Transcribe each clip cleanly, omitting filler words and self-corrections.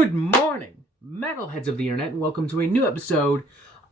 Good morning, metalheads of the internet, and welcome to a new episode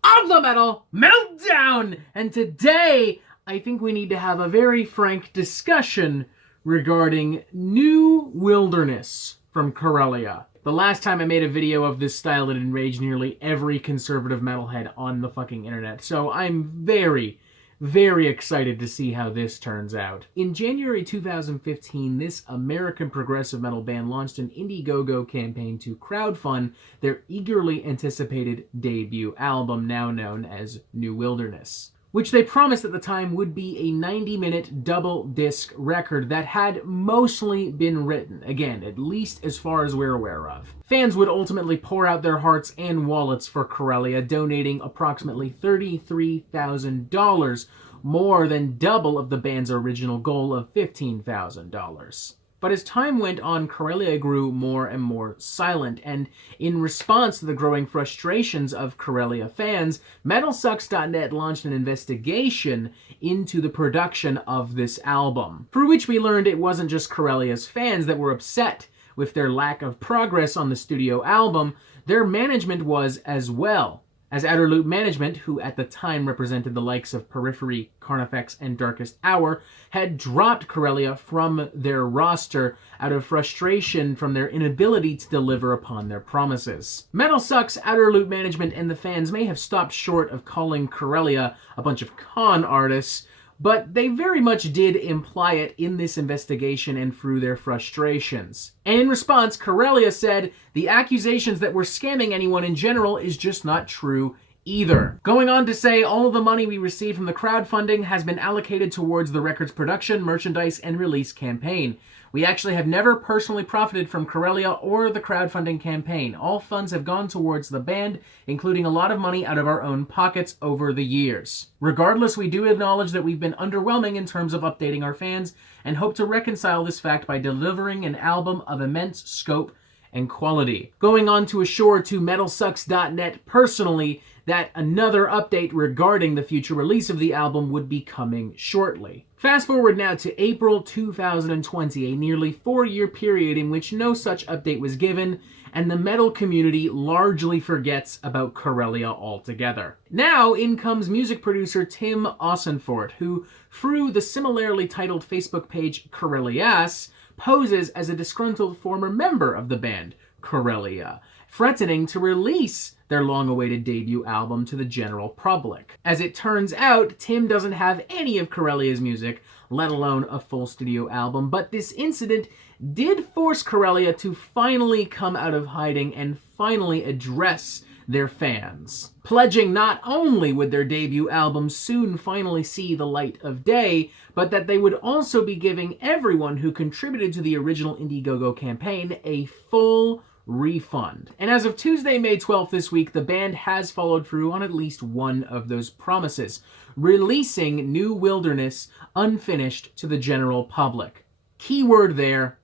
of the Metal Meltdown! And today, I think we need to have a very frank discussion regarding New Wilderness from Corelia. The last time I made a video of this style, it enraged nearly every conservative metalhead on the fucking internet, so I'm very excited to see how this turns out. In January 2015, this American progressive metal band launched an Indiegogo campaign to crowdfund their eagerly anticipated debut album, now known as New Wilderness, which they promised at the time would be a 90-minute double-disc record that had mostly been written, again, at least as far as we're aware of. Fans would ultimately pour out their hearts and wallets for Corelia, donating approximately $33,000, more than double of the band's original goal of $15,000. But as time went on, Corelia grew more and more silent, and in response to the growing frustrations of Corelia fans, MetalSucks.net launched an investigation into the production of this album, through which we learned it wasn't just Corelia's fans that were upset with their lack of progress on the studio album. Their management was as well, as Outer Loop Management, who at the time represented the likes of Periphery, Carnifex, and Darkest Hour, had dropped Corelia from their roster out of frustration from their inability to deliver upon their promises. Metal Sucks, Outer Loop Management, and the fans may have stopped short of calling Corelia a bunch of con artists, but they very much did imply it in this investigation and through their frustrations. And in response, Corelia said, the accusations that we're scamming anyone in general is just not true either. Going on to say, all of the money we received from the crowdfunding has been allocated towards the record's production, merchandise, and release campaign. We actually have never personally profited from Corelia or the crowdfunding campaign. All funds have gone towards the band, including a lot of money out of our own pockets over the years. Regardless, we do acknowledge that we've been underwhelming in terms of updating our fans, and hope to reconcile this fact by delivering an album of immense scope and quality. Going on to assure to MetalSucks.net personally that another update regarding the future release of the album would be coming shortly. Fast forward now to April 2020, a nearly 4-year period in which no such update was given, and the metal community largely forgets about Corelia altogether. Now in comes music producer Tim Ossenfort, who, through the similarly titled Facebook page Corelias, poses as a disgruntled former member of the band Corelia, threatening to release their long-awaited debut album to the general public. As it turns out, Tim doesn't have any of Corelia's music, let alone a full studio album, but this incident did force Corelia to finally come out of hiding and finally address their fans, pledging not only would their debut album soon finally see the light of day, but that they would also be giving everyone who contributed to the original Indiegogo campaign a full refund. And as of Tuesday, May 12th this week, the band has followed through on at least one of those promises, releasing New Wilderness unfinished to the general public. Keyword there,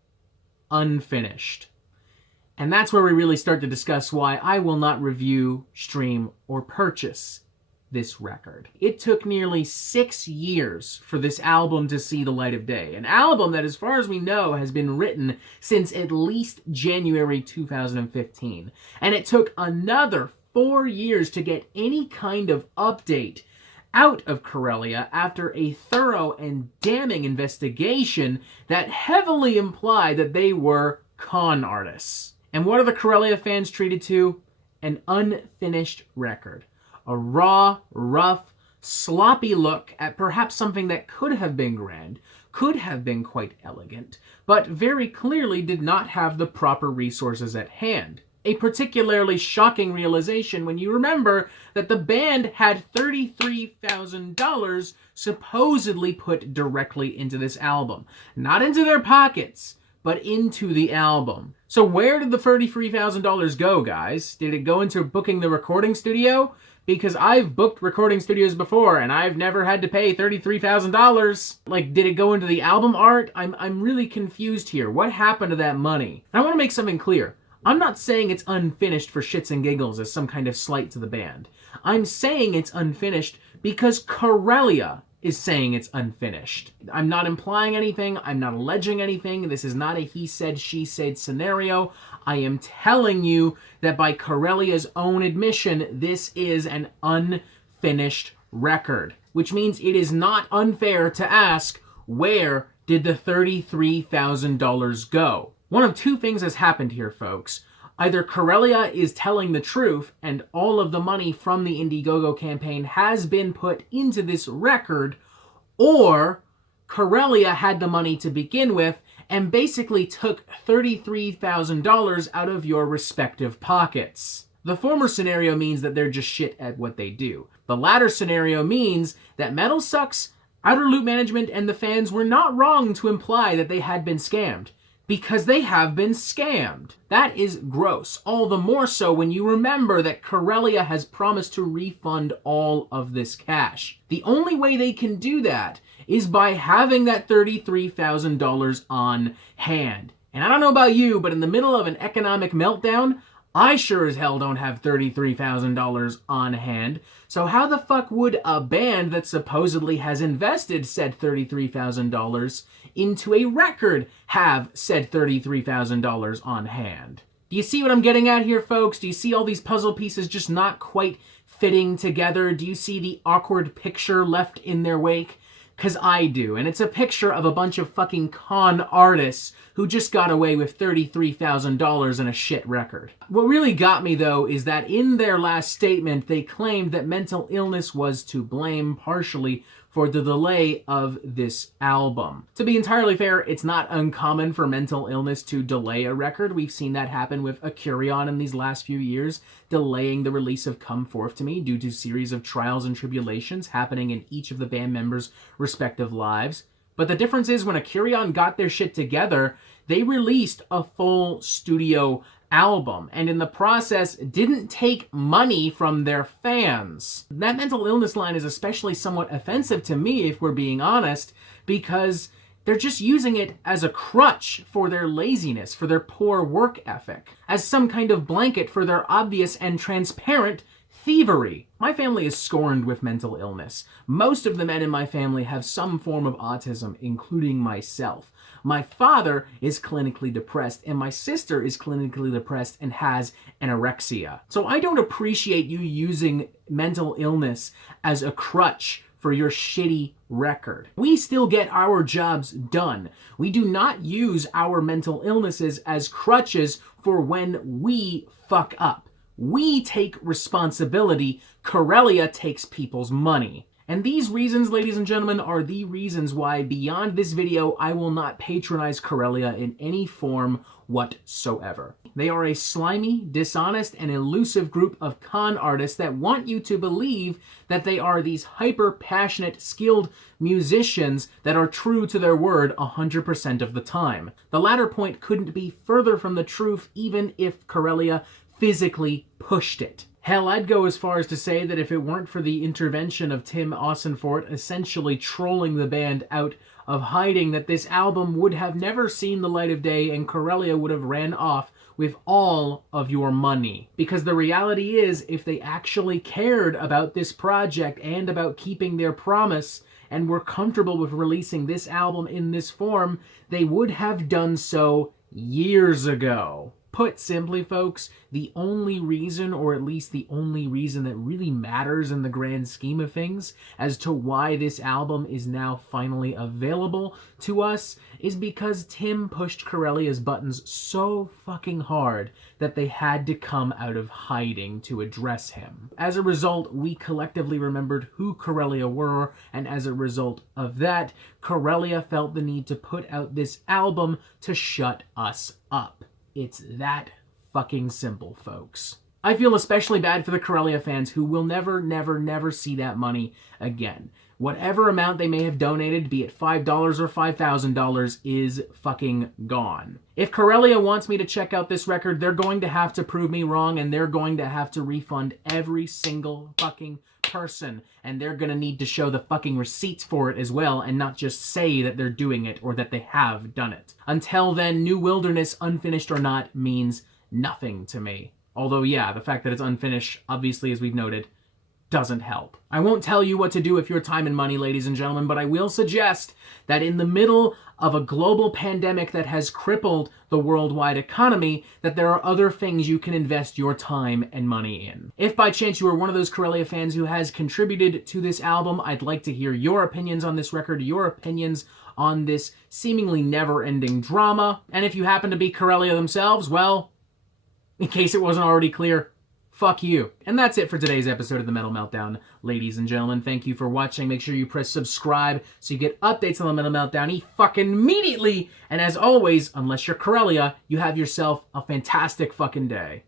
unfinished. And that's where we really start to discuss why I will not review, stream, or purchase this record. It took nearly 6 years for this album to see the light of day. An album that, as far as we know, has been written since at least January 2015. And it took another 4 years to get any kind of update out of Corelia after a thorough and damning investigation that heavily implied that they were con artists. And what are the Corelia fans treated to? An unfinished record. A raw, rough, sloppy look at perhaps something that could have been grand, could have been quite elegant, but very clearly did not have the proper resources at hand. A particularly shocking realization when you remember that the band had $33,000 supposedly put directly into this album. Not into their pockets, but into the album. So where did the $33,000 go, guys? Did it go into booking the recording studio? Because I've booked recording studios before, and I've never had to pay $33,000. Like, did it go into the album art? I'm really confused here. What happened to that money? And I want to make something clear. I'm not saying it's unfinished for shits and giggles as some kind of slight to the band. I'm saying it's unfinished because Corelia is saying it's unfinished. I'm not implying anything. I'm not alleging anything. This is not a he said, she said scenario. I am telling you that by Corelia's own admission, this is an unfinished record, which means it is not unfair to ask, where did the $33,000 go? One of two things has happened here, folks. Either Corelia is telling the truth and all of the money from the Indiegogo campaign has been put into this record, or Corelia had the money to begin with and basically took $33,000 out of your respective pockets. The former scenario means that they're just shit at what they do. The latter scenario means that Metal Sucks, Outer Loop Management, and the fans were not wrong to imply that they had been scammed. Because they have been scammed. That is gross. All the more so when you remember that Corelia has promised to refund all of this cash. The only way they can do that is by having that $33,000 on hand. And I don't know about you, but in the middle of an economic meltdown, I sure as hell don't have $33,000 on hand. So how the fuck would a band that supposedly has invested said $33,000 into a record have said $33,000 on hand? Do you see what I'm getting at here, folks? Do you see all these puzzle pieces just not quite fitting together? Do you see the awkward picture left in their wake? Because I do, and it's a picture of a bunch of fucking con artists who just got away with $33,000 in a shit record. What really got me, though, is that in their last statement, they claimed that mental illness was to blame partially for the delay of this album. To be entirely fair, it's not uncommon for mental illness to delay a record. We've seen that happen with Acurion in these last few years, delaying the release of Come Forth to Me due to a series of trials and tribulations happening in each of the band members' respective lives. But the difference is when Acurion got their shit together, they released a full studio album, and in the process didn't take money from their fans. That mental illness line is especially somewhat offensive to me, if we're being honest, because they're just using it as a crutch for their laziness, for their poor work ethic, as some kind of blanket for their obvious and transparent thievery. My family is scorned with mental illness. Most of the men in my family have some form of autism, including myself. My father is clinically depressed, and my sister is clinically depressed and has anorexia. So I don't appreciate you using mental illness as a crutch for your shitty record. We still get our jobs done. We do not use our mental illnesses as crutches for when we fuck up. We take responsibility. Corelia takes people's money. And these reasons, ladies and gentlemen, are the reasons why beyond this video, I will not patronize Corelia in any form whatsoever. They are a slimy, dishonest, and elusive group of con artists that want you to believe that they are these hyper-passionate, skilled musicians that are true to their word 100% of the time. The latter point couldn't be further from the truth even if Corelia physically pushed it. Hell, I'd go as far as to say that if it weren't for the intervention of Tim Ossenfort essentially trolling the band out of hiding, that this album would have never seen the light of day and Corelia would have ran off with all of your money. Because the reality is, if they actually cared about this project and about keeping their promise and were comfortable with releasing this album in this form, they would have done so years ago. Put simply, folks, the only reason, or at least the only reason that really matters in the grand scheme of things as to why this album is now finally available to us is because Tim pushed Corelia's buttons so fucking hard that they had to come out of hiding to address him. As a result, we collectively remembered who Corelia were, and as a result of that, Corelia felt the need to put out this album to shut us up. It's that fucking simple, folks. I feel especially bad for the Corelia fans who will never, never, never see that money again. Whatever amount they may have donated, be it $5 or $5,000, is fucking gone. If Corelia wants me to check out this record, they're going to have to prove me wrong, and they're going to have to refund every single fucking person, and they're gonna need to show the fucking receipts for it as well, and not just say that they're doing it or that they have done it. Until then, New Wilderness, unfinished or not, means nothing to me. Although, yeah, the fact that it's unfinished, obviously, as we've noted, doesn't help. I won't tell you what to do with your time and money, ladies and gentlemen, but I will suggest that in the middle of a global pandemic that has crippled the worldwide economy, that there are other things you can invest your time and money in. If by chance you are one of those Corelia fans who has contributed to this album, I'd like to hear your opinions on this record, your opinions on this seemingly never-ending drama. And if you happen to be Corelia themselves, well, in case it wasn't already clear, fuck you. And that's it for today's episode of the Metal Meltdown. Ladies and gentlemen, thank you for watching. Make sure you press subscribe so you get updates on the Metal Meltdown fucking immediately. And as always, unless you're Corelia, you have yourself a fantastic fucking day.